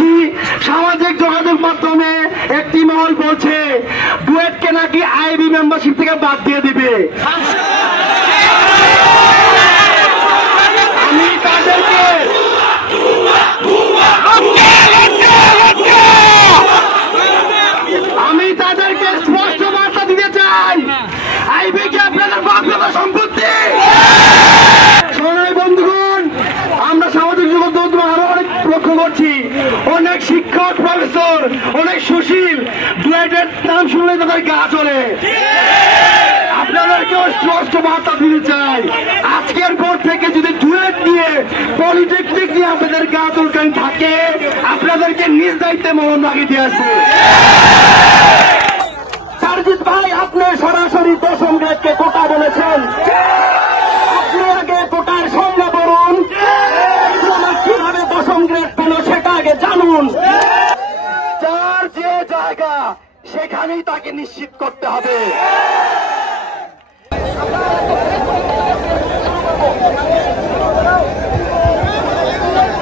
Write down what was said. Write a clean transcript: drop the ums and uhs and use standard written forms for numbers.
দেখছি সামাজিক যোগাযোগ মাধ্যমে একটি মহল বলছে ডুয়েটকে নাকি আইবি মেম্বারশিপ থেকে বাদ দিয়ে দিবে। আমি তাদেরকে স্পষ্ট বার্তা দিতে চাই, আইবি কি আপনাদের বাধ্যতা সম্পত্তি? সোনাই বন্ধুগণ, আমরা সামাজিক যোগাযোগ আরো অনেক লক্ষ্য করছি, অনেক শিক্ষক প্রফেসর, অনেক সুশীল ডুয়েটের নাম শুনলে তাদের গা চলে। আপনাদেরকেও স্পষ্ট বার্তা দিতে চাই, আজকের পর থেকে যদি ডুয়েট নিয়ে পলিটেকনিক নিয়ে আপনাদের গা চলকানি থাকে, আপনাদেরকে নিজ দায়িত্বে মোহনবাগী দিয়ে আসবে। সারজিৎ ভাই, আপনি সরাসরি দশম গ্রেডকে কোটা বলেছেন, আপনি আগে কোটার সংজ্ঞা বলুন, কিভাবে দশম গ্রেড পেল সেটা আগে জানুন। যার যে জায়গা সেখানেই তাকে নিশ্চিত করতে হবে।